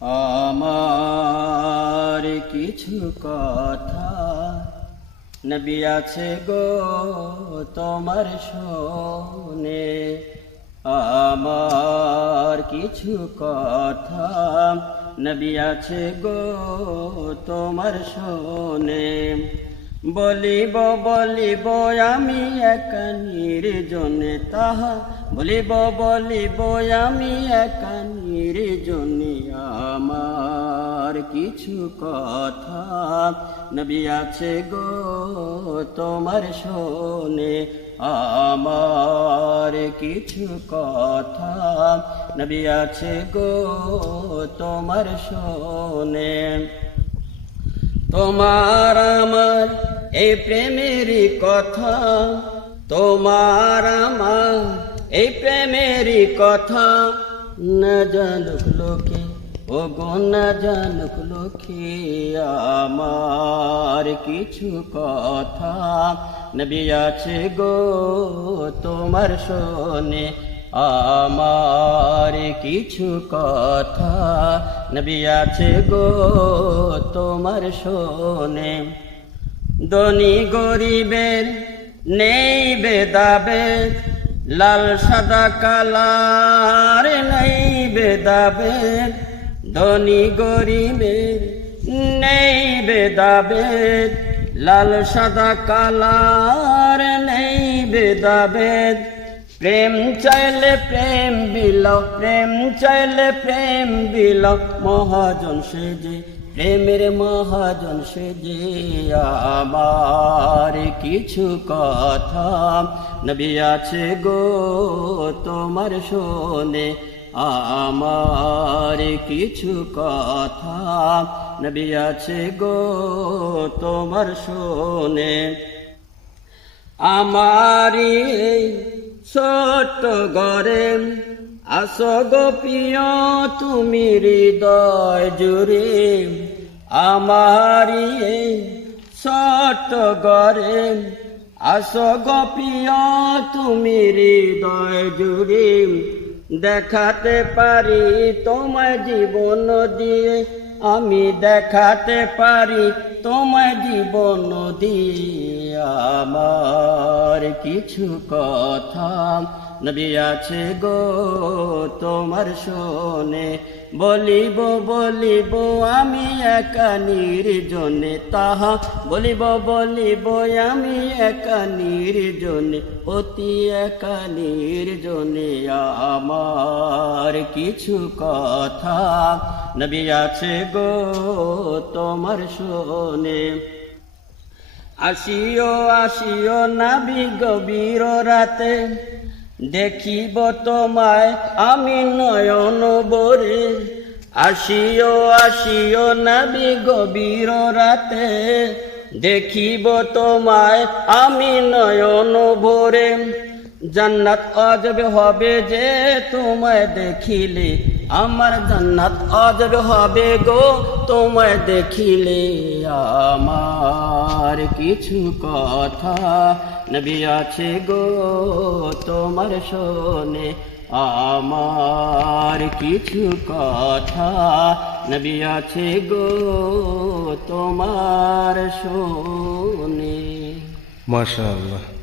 আমার কিছু কথা নবী আছে গো তোমার শোনে। আমার কিছু কথা নবী আছে গো তোমার শোনে। বলিব বলিব, আমি এক নির্জনে তাহা। বলিব বলিব, আমি এক নির্জনে আমার কিছু কথা। নবী আছে গো তোমার শোনে, আমার কিছু কথা। নবী আছে গো তোমার শোনে। তোমার আমার এই প্রেমেরই কথা, তোমার আমার এই প্রেমেরই কথা। না জানুক লোকে ও না জানুক লোকে, আমার কিছু কথা। নবী আছে গো তোমার শোনে আমার কিছু কথা নবী আছে গো তোমার শোনে। ধনী গরিবের নেই বেদাবেদ লাল সাদা কালার নেই বেদাবেদ ধনী গরিবের নেই বেদাবেদ লাল সাদা কালার নেই বেদাবেদ প্রেম চাইলে প্রেম বিলাও, প্রেম চাইলে প্রেম বিলাও। মহাজন সেজে, প্রেমের মহাজন সে সেজে আমার কিছু কথা। নবী আছে গো তোমার শোনে, আমার কিছু কথা। নবী আছে গো তোমার শোনে, আমারি ছোট্ট ঘরে আসো গোপিয় তুমি হৃদয় জুড়ে আমারি ছোট্ট ঘরে আসো গোপিয় তুমি হৃদয় জুড়ে দেখাতে পারি তোমায় জীবন দিয়ে। আমি দেখাতে পারি তোমায় জীবন আমার কিছু কথা নবী আছে গো তোমার শোনে। বলিব বলিব, আমি একা নির্জনে তাহা। বলিব বলিব, আমি একা নির্জনে, অতি একা নির্জনে। আমার কিছু কথা নবী আছে গো তোমার শোনে। আসিও আসিও নাবি গভীর রাতে, দেখিব তোমায় আমি নয়ন বরে আসিও আসিও নাবি গভীর রাতে, দেখিব তোমায় আমি নয়ন ভরে। জান্নাত অজব হবে যে তোমায় দেখিলে আমার জান্নাত অজব হবে গো, তোমায় দেখিলে আমার কিছু কথা। নবী আছে গো, তোমার শোনে আমার কিছু কথা। নবী আছে গো, তোমার শোনে। মাশাআল্লাহ।